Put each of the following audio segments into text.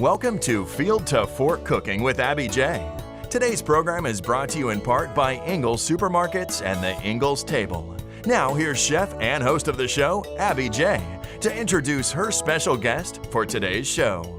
Welcome to Field to Fork Cooking with Abby J. Today's program is brought to you in part by Ingles Supermarkets and the Ingles Table. Now here's chef and host of the show, Abby J, to introduce her special guest for today's show.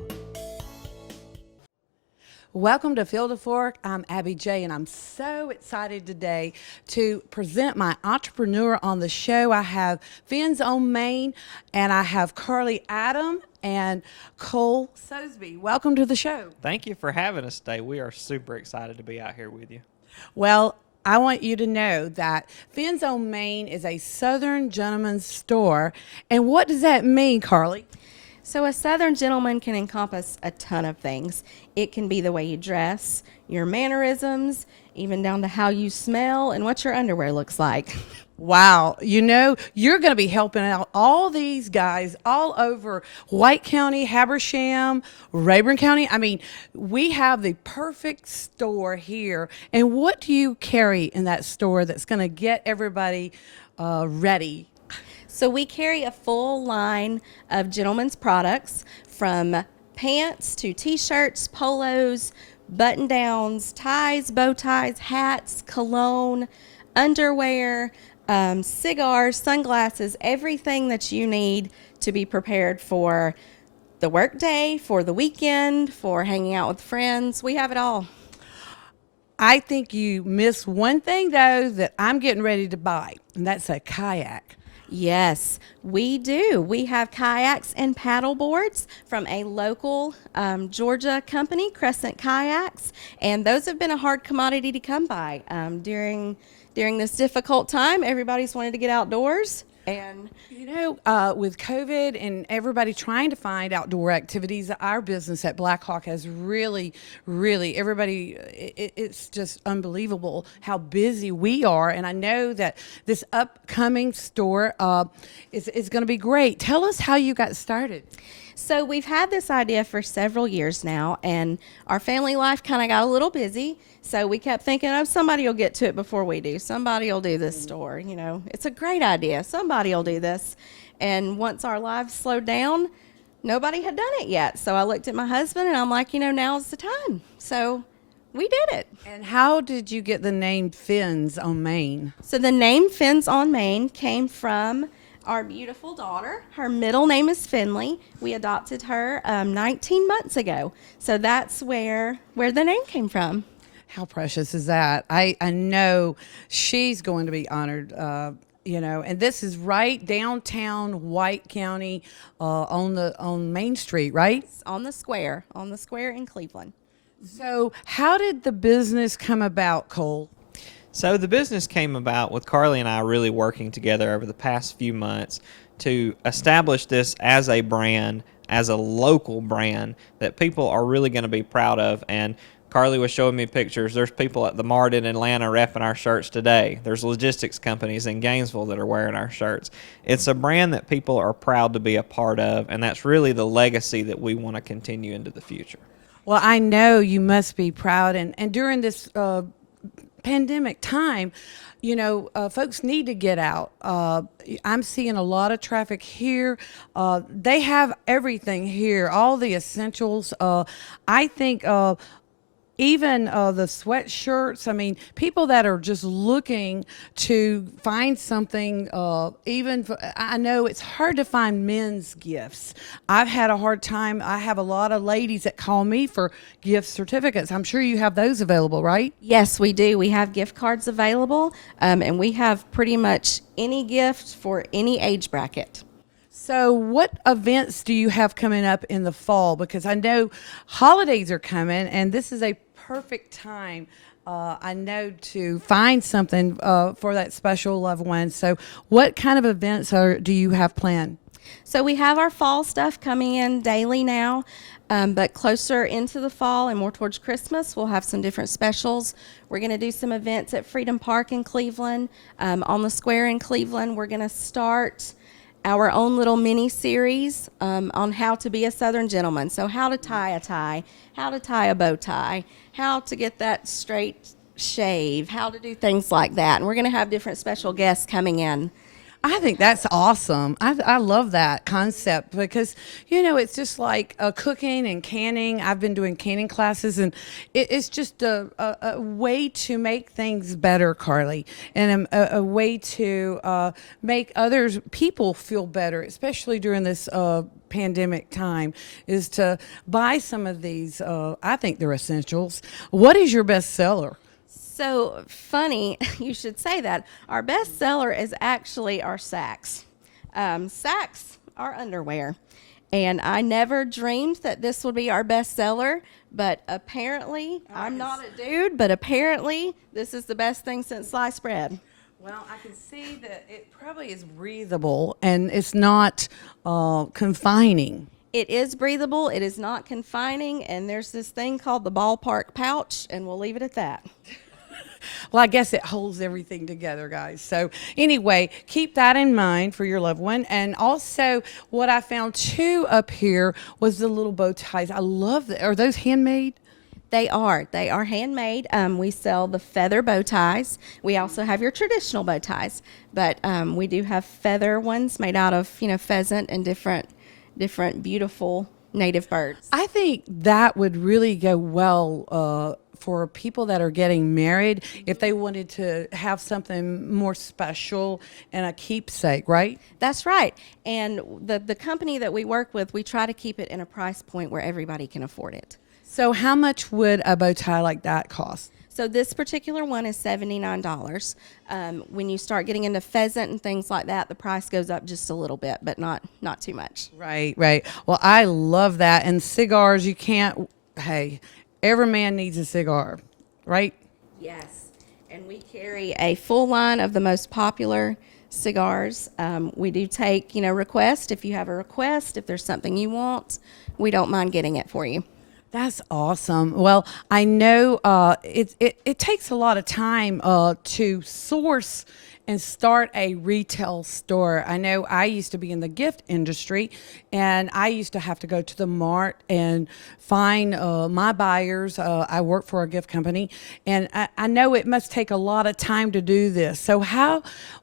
Welcome to Field to Fork. I'm Abby J, and I'm so excited today to present my entrepreneur on the show. I have Finn's Own Maine, and I have Carly Adam and Cole Sosby. Welcome to the show. Thank you for having us today. We are super excited to be out here with you. Well, I want you to know that Finn's Own Maine is a Southern gentleman's store. And what does that mean, Carly? So a Southern gentleman can encompass a ton of things. It can be the way you dress, your mannerisms, even down to how you smell and what your underwear looks like. Wow. You know, you're going to be helping out all these guys all over White County, Habersham, Rayburn County. I mean, we have the perfect store here. And what do you carry in that store that's going to get everybody ready? So we carry a full line of gentlemen's products, from pants to t-shirts, polos, button-downs, ties, bow ties, hats, cologne, underwear, cigars, sunglasses, everything that you need to be prepared for the workday, for the weekend, for hanging out with friends. We have it all. I think you missed one thing, though, that I'm getting ready to buy, and that's a kayak. Yes, we do. We have kayaks and paddle boards from a local Georgia company, Crescent Kayaks, and those have been a hard commodity to come by during this difficult time. Everybody's wanted to get outdoors. And you know, with COVID and everybody trying to find outdoor activities, our business at Blackhawk has really, it's just unbelievable how busy we are. And I know that this upcoming store is going to be great. Tell us how you got started. So we've had this idea for several years now, and our family life kind of got a little busy. So we kept thinking, oh, somebody will get to it before we do. Somebody will do this store. You know, it's a great idea. Somebody will do this. And once our lives slowed down, nobody had done it yet. So I looked at my husband and I'm like, you know, now's the time. So we did it. And how did you get the name Finn's Own Maine? So the name Finn's Own Maine came from our beautiful daughter. Her middle name is Finley. We adopted her 19 months ago. So that's where the name came from. How precious is that? I know she's going to be honored, you know, and this is right downtown White County on Main Street, right? It's on the square in Cleveland. So how did the business come about, Cole? So the business came about with Carly and I really working together over the past few months to establish this as a brand, as a local brand that people are really going to be proud of. And Carly was showing me pictures. There's people at the Mart in Atlanta repping our shirts today. There's logistics companies in Gainesville that are wearing our shirts. It's a brand that people are proud to be a part of, and that's really the legacy that we want to continue into the future. Well, I know you must be proud, and during this pandemic time, you know, folks need to get out. I'm seeing a lot of traffic here. They have everything here, all the essentials. I think even the sweatshirts. I mean, people that are just looking to find something, I know it's hard to find men's gifts. I've had a hard time. I have a lot of ladies that call me for gift certificates. I'm sure you have those available, right? Yes, we do. We have gift cards available, and we have pretty much any gift for any age bracket. So what events do you have coming up in the fall? Because I know holidays are coming, and this is a perfect time, I know, to find something for that special loved one. So what kind of events do you have planned? So we have our fall stuff coming in daily now, but closer into the fall and more towards Christmas, we'll have some different specials. We're going to do some events at Freedom Park in Cleveland, on the square in Cleveland. We're going to start our own little mini series on how to be a Southern gentleman. So how to tie a tie, how to tie a bow tie, how to get that straight shave, how to do things like that. And we're going to have different special guests coming in. I think that's awesome. I love that concept because, it's just like cooking and canning. I've been doing canning classes, and it's just a way to make things better, Carly, and a way to make people feel better, especially during this pandemic time, is to buy some of these. I think they're essentials. What is your best seller? So funny you should say that. Our best seller is actually our sacks. Sacks are underwear. And I never dreamed that this would be our best seller, but apparently, I'm not a dude, but apparently this is the best thing since sliced bread. Well, I can see that it probably is breathable and it's not confining. It is breathable, it is not confining, and there's this thing called the ballpark pouch, and we'll leave it at that. Well, I guess it holds everything together, guys. So anyway, keep that in mind for your loved one. And also what I found too up here was the little bow ties. I love that. Are those handmade? They are handmade. We sell the feather bow ties. We also have your traditional bow ties, but we do have feather ones made out of, pheasant and different beautiful native birds. I think that would really go well for people that are getting married if they wanted to have something more special and a keepsake, right? That's right. And the company that we work with, we try to keep it in a price point where everybody can afford it. So how much would a bow tie like that cost? So this particular one is $79. When you start getting into pheasant and things like that, the price goes up just a little bit, but not too much. Right. Well, I love that. And cigars, every man needs a cigar, right? Yes. And we carry a full line of the most popular cigars. We do take, requests. If you have a request, if there's something you want, we don't mind getting it for you. That's awesome. Well, I know it takes a lot of time to source and start a retail store. I know I used to be in the gift industry, and I used to have to go to the mart and find my buyers. I work for a gift company, and I know it must take a lot of time to do this. So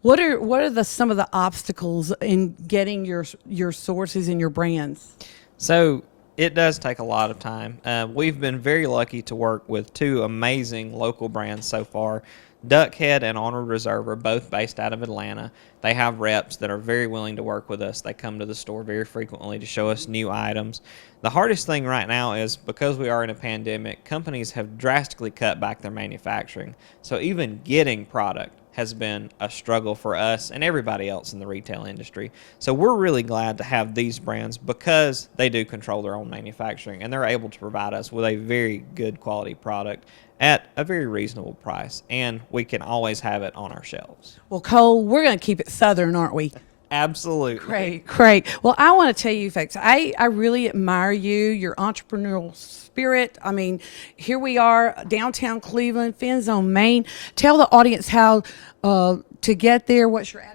what are some of the obstacles in getting your sources and your brands? So it does take a lot of time. We've been very lucky to work with two amazing local brands so far. Duckhead and Onward Reserve are both based out of Atlanta. They have reps that are very willing to work with us. They come to the store very frequently to show us new items. The hardest thing right now is because we are in a pandemic, companies have drastically cut back their manufacturing. So even getting product has been a struggle for us and everybody else in the retail industry. So we're really glad to have these brands because they do control their own manufacturing and they're able to provide us with a very good quality product at a very reasonable price, and we can always have it on our shelves. Well, Cole, we're going to keep it Southern, aren't we? Absolutely. Great. Well, I want to tell you, folks, I really admire your entrepreneurial spirit. I mean, here we are, downtown Cleveland, Fin-Zone, Maine. Tell the audience how to get there. What's your address?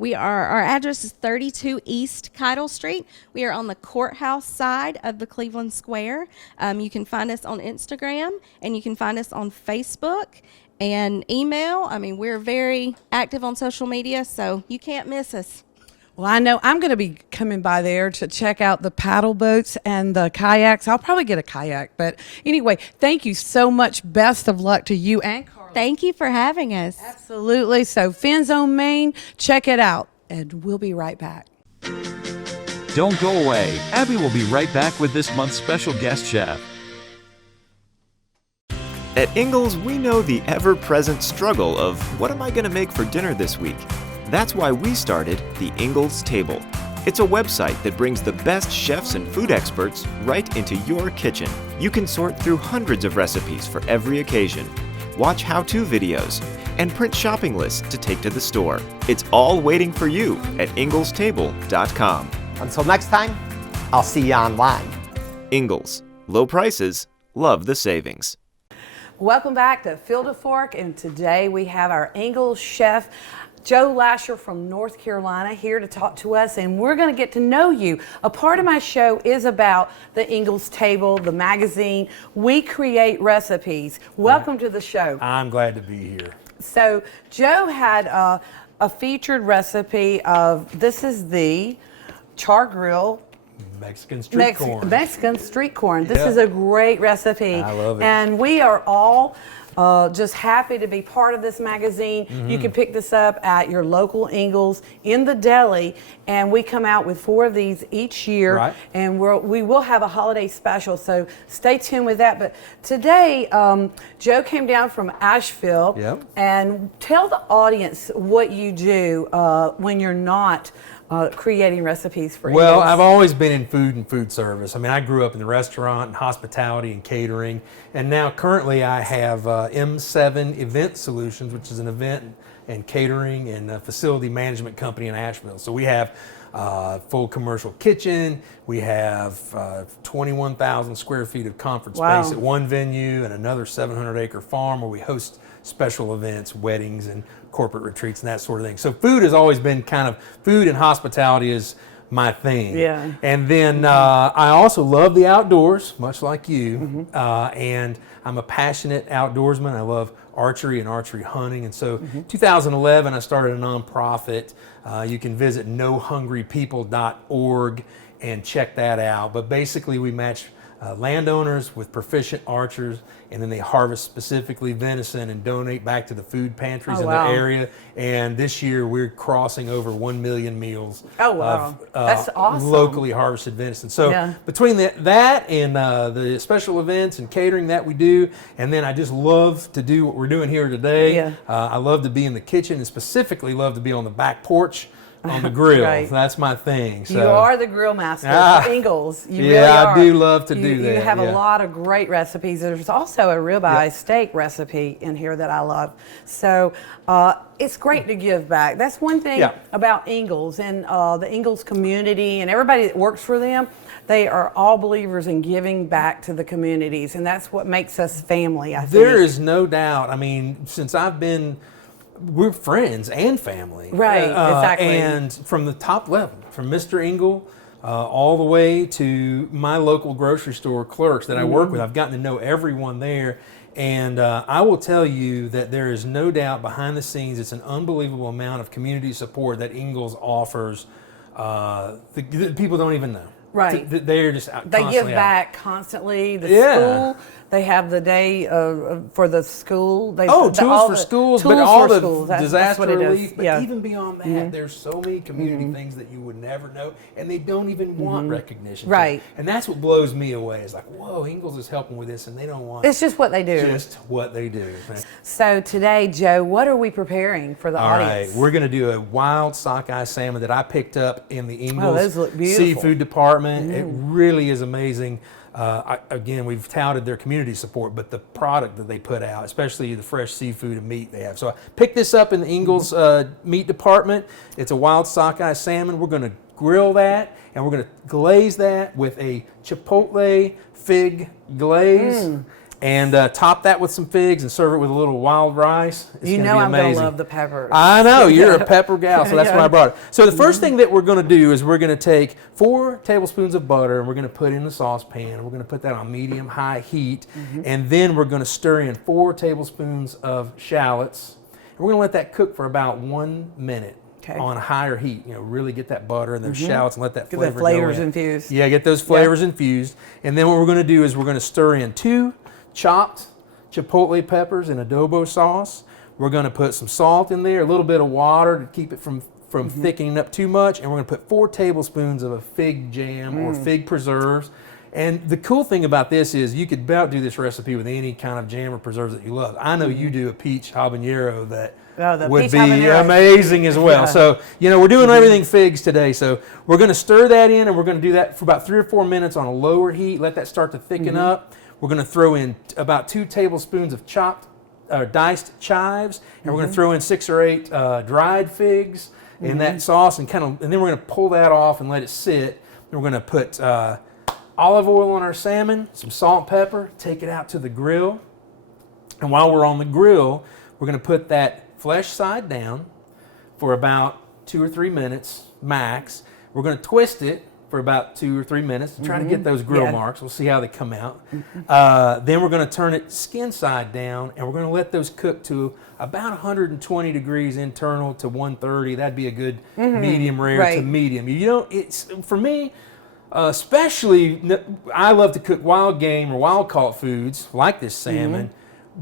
Our address is 32 East Keitel Street. We are on the courthouse side of the Cleveland Square. You can find us on Instagram, and you can find us on Facebook and email. I mean, we're very active on social media, so you can't miss us. Well, I know I'm going to be coming by there to check out the paddle boats and the kayaks. I'll probably get a kayak. But anyway, thank you so much. Best of luck to you and Carly. Thank you for having us. Absolutely. So Fin-Zone, Maine, check it out. And we'll be right back. Don't go away. Abby will be right back with this month's special guest chef. At Ingles, we know the ever-present struggle of what am I going to make for dinner this week? That's why we started the Ingles Table. It's a website that brings the best chefs and food experts right into your kitchen. You can sort through hundreds of recipes for every occasion, watch how-to videos, and print shopping lists to take to the store. It's all waiting for you at inglestable.com. Until next time, I'll see you online. Ingles. Low prices. Love the savings. Welcome back to Field to Fork, and today we have our Ingles chef, Joe Lasher from North Carolina, here to talk to us, and we're going to get to know you. A part of my show is about the Ingles Table, the magazine. We create recipes. Welcome to the show. I'm glad to be here. So Joe had a featured recipe of, this is the char grill Mexican street corn. Mexican street corn. This Yeah. is a great recipe. I love it. And we are all just happy to be part of this magazine. You can pick this up at your local Ingles in the deli, and we come out with 4 of these each year. Right. And we will have a holiday special, so stay tuned with that. But today, Joe came down from Asheville. Yep. And tell the audience what you do when you're not creating recipes for Well, Ingles. I've always been in food and food service. I mean, I grew up in the restaurant and hospitality and catering, and now currently I have M7 Event Solutions, which is an event and catering and facility management company in Asheville. So we have full commercial kitchen. We have 21,000 square feet of conference Wow. space at one venue and another 700-acre farm where we host special events, weddings, and corporate retreats and that sort of thing. So food has always been food and hospitality is my thing. Yeah. And then I also love the outdoors, much like you. And I'm a passionate outdoorsman. I love archery and archery hunting. And so 2011, I started a nonprofit. You can visit nohungrypeople.org and check that out. But basically we match landowners with proficient archers, and then they harvest specifically venison and donate back to the food pantries in wow. their area. And this year we're crossing over 1 million meals Oh, wow. That's awesome. locally harvested venison. So Yeah. between that and the special events and catering that we do, and then I just love to do what we're doing here today. Yeah. I love to be in the kitchen, and specifically love to be on the back porch on the grill. Right. That's my thing. So. You are the grill master Ah. for Ingles. You Yeah, really I are. do love to do You that, have yeah. a lot of great recipes. There's also a ribeye steak recipe in here that I love. So it's great to give back. That's one thing Yeah. about Ingles and the Ingles community and everybody that works for them. They are all believers in giving back to the communities, and that's what makes us family, I think. There is no doubt. I mean, since we're friends and family. Right, exactly. And from the top level, from Mr. Ingle all the way to my local grocery store clerks that I work Mm-hmm. with, I've gotten to know everyone there. And I will tell you that there is no doubt behind the scenes, it's an unbelievable amount of community support that Ingles offers. The people don't even know. Right. They're just They give constantly out. back constantly. The Yeah. school, they have the day for the school. They, Oh, the- tools all for the- schools, tools but all for the schools. That's disaster what it is. relief. But Yeah. even beyond that, there's so many community things that you would never know, and they don't even want recognition. for. Right. And that's what blows me away. It's like, whoa, Ingles is helping with this, and they don't want It's just what they do. just what they do. So today, Joe, what are we preparing for the All right, audience? we're going to do a wild sockeye salmon that I picked up in the Ingles those look beautiful. seafood department. It really is amazing. Again, we've touted their community support, but the product that they put out, especially the fresh seafood and meat they have. So I picked this up in the Ingles meat department. It's a wild sockeye salmon. We're going to grill that, and we're going to glaze that with a chipotle fig glaze. And top that with some figs and serve it with a little wild rice. It's You gonna know be I'm going to amazing. love the peppers. I know, you're Yeah. a pepper gal, so that's Yeah. why I brought it. So the first thing that we're going to do is we're going to take 4 tablespoons of butter and we're going to put in the saucepan. We're going to put that on medium-high heat, and then we're going to stir in 4 tablespoons of shallots. And we're going to let that cook for about 1 minute. Okay. On a higher heat, really get that butter and those shallots and let that Get the flavor flavors go in. infused. Yeah, get those flavors infused. And then what we're going to do is we're going to stir in 2 chopped chipotle peppers in adobo sauce. We're going to put some salt in there, a little bit of water to keep it from thickening up too much, and we're going to put 4 tablespoons of a fig jam or fig preserves. And the cool thing about this is you could about do this recipe with any kind of jam or preserves that you love. I know you do a peach habanero that the would peach be habanero. amazing as well. Yeah. So, we're doing everything figs today. So we're going to stir that in, and we're going to do that for about 3 or 4 minutes on a lower heat. Let that start to thicken up. We're going to throw in about 2 tablespoons of chopped, diced chives, and we're going to throw in 6 or 8 dried figs in that sauce, and then we're going to pull that off and let it sit. Then we're going to put olive oil on our salmon, some salt and pepper, take it out to the grill. And while we're on the grill, we're going to put that flesh side down for about 2 or 3 minutes max. We're going to twist it for about 2 or 3 minutes to try to get those grill Yeah. marks. We'll see how they come out. Then we're going to turn it skin side down, and we're going to let those cook to about 120 degrees internal to 130. That'd be a good medium rare to Right. medium. You know, it's for me. Especially, I love to cook wild game or wild caught foods like this salmon.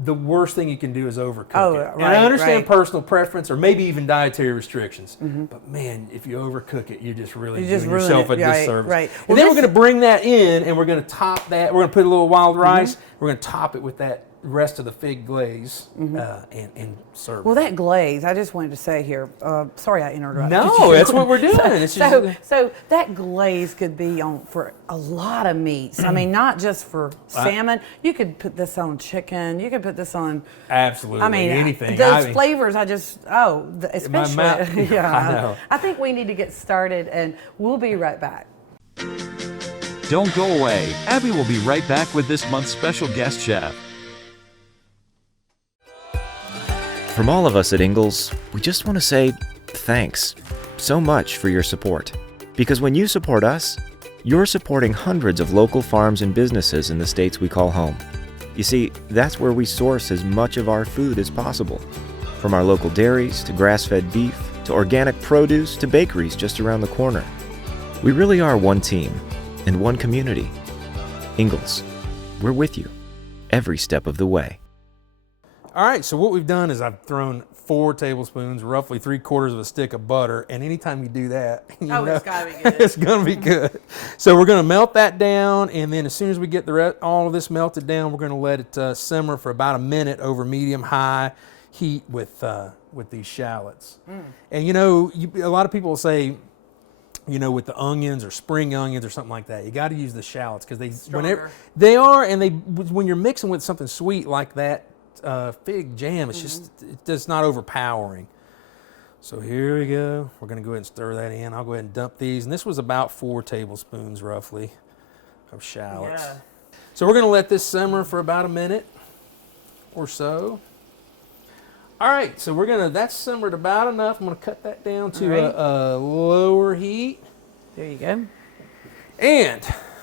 The worst thing you can do is overcook Oh, it. And right, I understand right. personal preference or maybe even dietary restrictions. But man, if you overcook it, you're just really You just doing ruin yourself a it. Right, disservice. right. And Well, then we're this- going to bring that in and we're going to top that. We're going to put a little wild rice. We're going to top it with that rest of the fig glaze and serve. Well, that glaze, I just wanted to say here, sorry I interrupted. No, you. that's what we're doing. It's just, So that glaze could be on for a lot of meats. I mean, not just for salmon. You could put this on chicken. You could put this on. absolutely I mean, anything. those I mean, flavors. Especially. mouth- yeah, I know. I think we need to get started, and we'll be right back. Don't go away. Abby will be right back with this month's special guest chef. From all of us at Ingalls, we just want to say thanks so much for your support. Because when you support us, you're supporting hundreds of local farms and businesses in the states we call home. You see, that's where we source as much of our food as possible. From our local dairies to grass-fed beef to organic produce to bakeries just around the corner. We really are one team and one community. Ingalls, we're with you every step of the way. All right, so what we've done is I've thrown 4 tablespoons, roughly 3/4 of a stick of butter, and anytime you do that, you know, It's gotta be good. it's gonna be good. So we're gonna melt that down, and then as soon as we get all of this melted down, we're gonna let it simmer for about a minute over medium-high heat with these shallots. And you know, a lot of people will say, you know, with the onions or spring onions or something like that, you got to use the shallots because they are, and when you're mixing with something sweet like that. Fig jam, it's just not overpowering. So here we go. We're going to go ahead and stir that in. I'll go ahead and dump these. And this was about 4 tablespoons roughly of shallots. Yeah. So we're going to let this simmer for about a minute or so. All right, so that's simmered about enough. I'm going to cut that down to a lower heat. There you go. And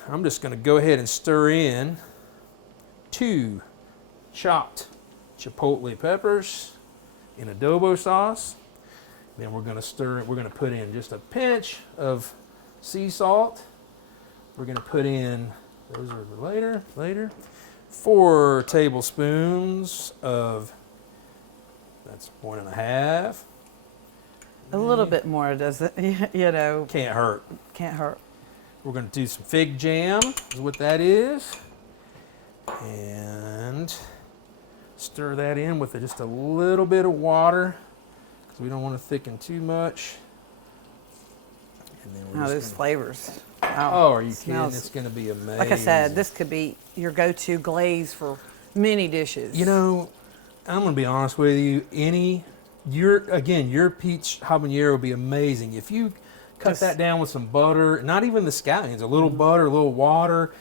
I'm just going to go ahead and stir in 2 chopped chipotle peppers in adobo sauce. Then we're going to stir it. We're going to put in just a pinch of sea salt. We're going to put in, those are later, 4 tablespoons of, that's 1.5. A little bit more, does it? You know, Can't hurt. can't hurt. We're going to do some fig jam, is what that is. And stir that in with just a little bit of water because we don't want to thicken too much. And then we're Oh, just those gonna- flavors. Oh, are you kidding? smells- It's going to be amazing. Like I said, this could be your go-to glaze for many dishes. You know, I'm going to be honest with you. Your peach habanero would be amazing if you cut that down with some butter. Not even the scallions. A little butter, a little water.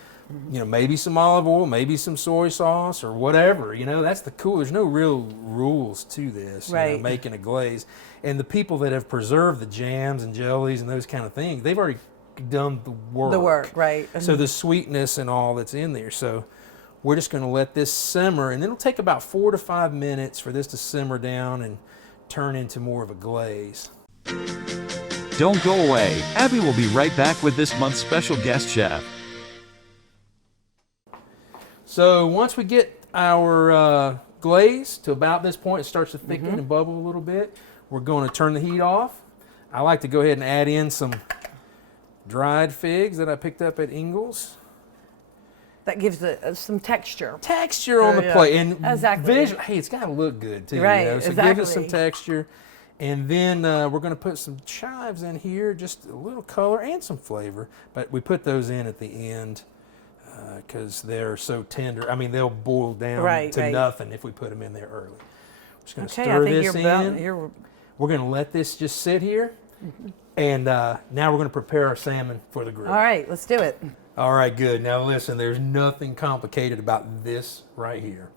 You know, maybe some olive oil, maybe some soy sauce or whatever. You know, that's the cool. There's no real rules to this. You know, Right. making a glaze, and the people that have preserved the jams and jellies and those kind of things, they've already done the work. The work, right. So the sweetness and all that's in there. So we're just going to let this simmer, and it'll take about 4 to 5 minutes for this to simmer down and turn into more of a glaze. Don't go away. Abby will be right back with this month's special guest chef. So once we get our glaze to about this point, it starts to thicken and bubble a little bit. We're going to turn the heat off. I like to go ahead and add in some dried figs that I picked up at Ingalls. That gives it some texture. Texture on the yeah. plate, and Exactly. hey, it's got to look good too. Right, You know? So give it some exactly. texture, and then we're going to put some chives in here, just a little color and some flavor. But we put those in at the end because they're so tender. I mean, they'll boil down Right, to right. nothing if we put them in there early. We're just going to Okay, I stir think this you're in. about, you're We're going to let this just sit here, and now we're going to prepare our salmon for the grill. all right. Let's do it. All right, good. Now listen, there's nothing complicated about this right here.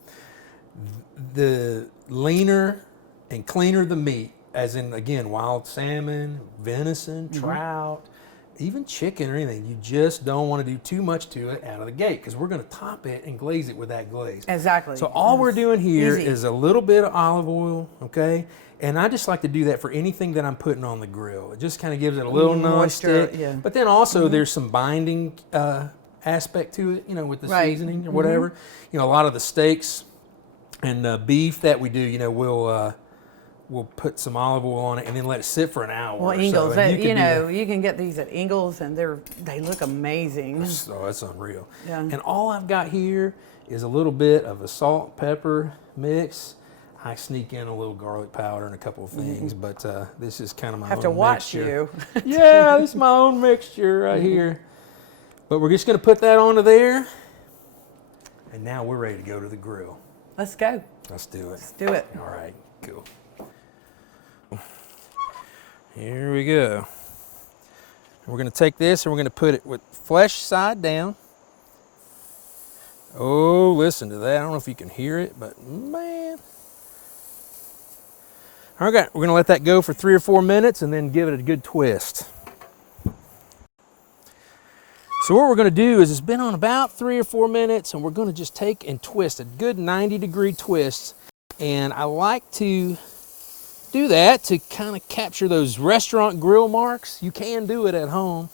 The leaner and cleaner the meat, as in, again, wild salmon, venison, trout, even chicken or anything, you just don't want to do too much to it out of the gate because we're going to top it and glaze it with that glaze. Exactly. So all we're doing here Easy. is a little bit of olive oil, okay? And I just like to do that for anything that I'm putting on the grill. It just kind of gives it a little Moisture, non-stick. yeah. But then also there's some binding aspect to it, with the Right. seasoning or whatever. A lot of the steaks and beef that we do, we'll put some olive oil on it and then let it sit for an hour. Well, or so, Ingles, and you can do that. you can get these at Ingles, and they look amazing. So that's unreal. Yeah. And all I've got here is a little bit of a salt pepper mix. I sneak in a little garlic powder and a couple of things, but this is kind of my Have own to watch mixture. you. Yeah, this is my own mixture right here. But we're just going to put that onto there, and now we're ready to go to the grill. Let's go. Let's do it. Let's do it. All right, cool. Here we go. We're going to take this and we're going to put it with flesh side down. Oh, listen to that. I don't know if you can hear it, but man. All right, we're going to let that go for 3 or 4 minutes and then give it a good twist. So what we're going to do is it's been on about 3 or 4 minutes, and we're going to just take and twist a good 90-degree twist. And I like to do that to kind of capture those restaurant grill marks. You can do it at home.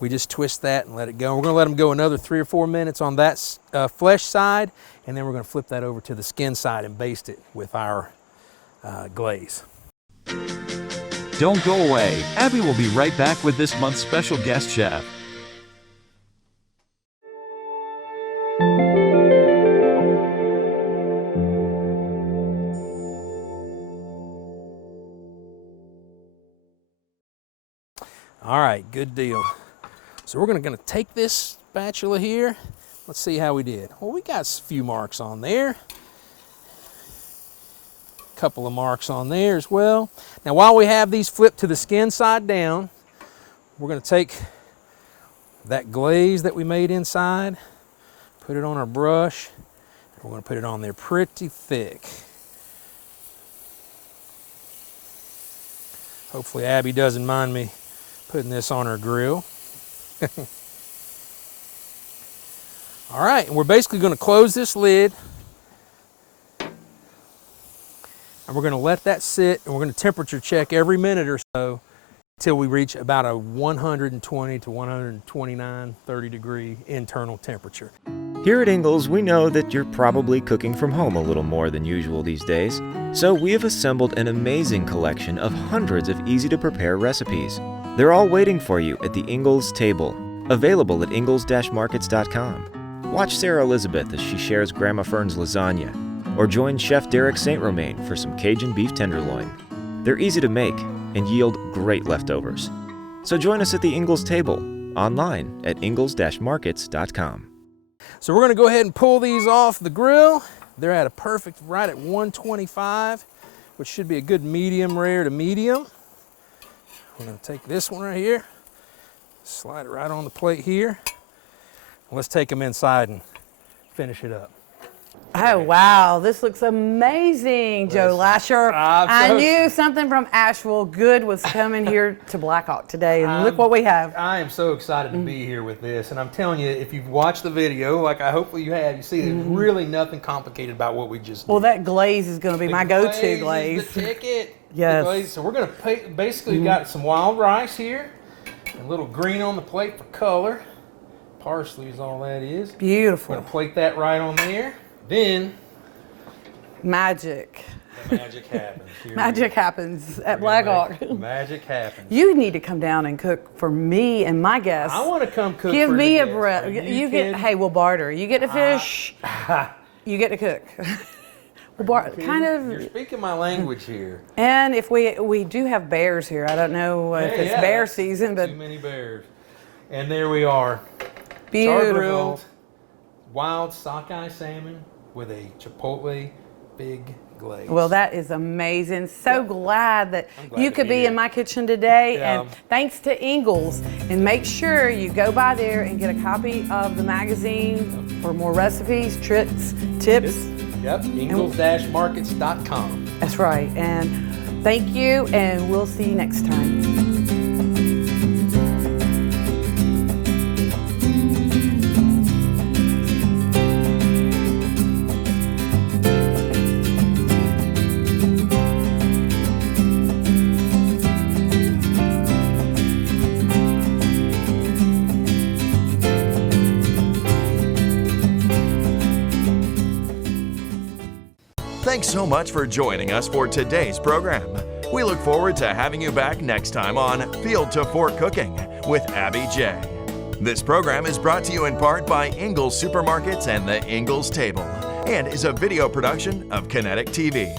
We just twist that and let it go. We're going to let them go another 3 or 4 minutes on that flesh side, and then we're going to flip that over to the skin side and baste it with our glaze. Don't go away. Abby will be right back with this month's special guest chef. All right, good deal. So we're gonna take this spatula here. Let's see how we did. Well, we got a few marks on there. A couple of marks on there as well. Now, while we have these flipped to the skin side down, we're gonna take that glaze that we made inside, put it on our brush. We're gonna put it on there pretty thick. Hopefully Abby doesn't mind me putting this on her grill. All right, and we're basically going to close this lid, and we're going to let that sit, and we're going to temperature check every minute or so until we reach about a 120 to 129, 30 degree internal temperature. Here at Ingles, we know that you're probably cooking from home a little more than usual these days, so we have assembled an amazing collection of hundreds of easy-to-prepare recipes. They're all waiting for you at the Ingles table, available at ingles-markets.com. Watch Sarah Elizabeth as she shares Grandma Fern's lasagna, or join Chef Derek St. Romain for some Cajun beef tenderloin. They're easy to make and yield great leftovers. So join us at the Ingles table, online at ingles-markets.com. So we're going to go ahead and pull these off the grill. They're at a perfect, right at 125, which should be a good medium rare to medium. We're going to take this one right here, slide it right on the plate here. Let's take them inside and finish it up. Oh, wow. This looks amazing, Joe Lasher. I knew something from Asheville good was coming here to Blackhawk today, and look what we have. I am so excited to be here with this, and I'm telling you, if you've watched the video, like I hopefully you have, you see there's really nothing complicated about what we just did. Well, that glaze is going to be my go-to glaze. Is the ticket. Yes. The glaze. So we're going to basically got some wild rice here, a little green on the plate for color. Parsley is all that is. Beautiful. We're going to plate that right on there. Then magic. the magic happens. Magic happens at Blackhawk. Magic happens. You need to come down and cook for me and my guests. I want to come cook. Give for me the a guests. breath. Are You get. kidding? Hey, we'll barter. You get to fish. You get to cook. We'll kind You're of. speaking my language here. And if we do have bears here, I don't know if it's bear season, but Too many bears. And there we are. beautiful. Char-grilled wild sockeye salmon with a chipotle big glaze. Well, that is amazing. So glad that glad you to could be be here. in my kitchen today. Yeah. And thanks to Ingles. And make sure you go by there and get a copy of the magazine for more recipes, tricks, tips. Yep, ingles-markets.com. That's right. And thank you, and we'll see you next time. Thanks so much for joining us for today's program. We look forward to having you back next time on Field to Fork Cooking with Abby J. This program is brought to you in part by Ingles Supermarkets and the Ingles Table, and is a video production of Kinetic TV.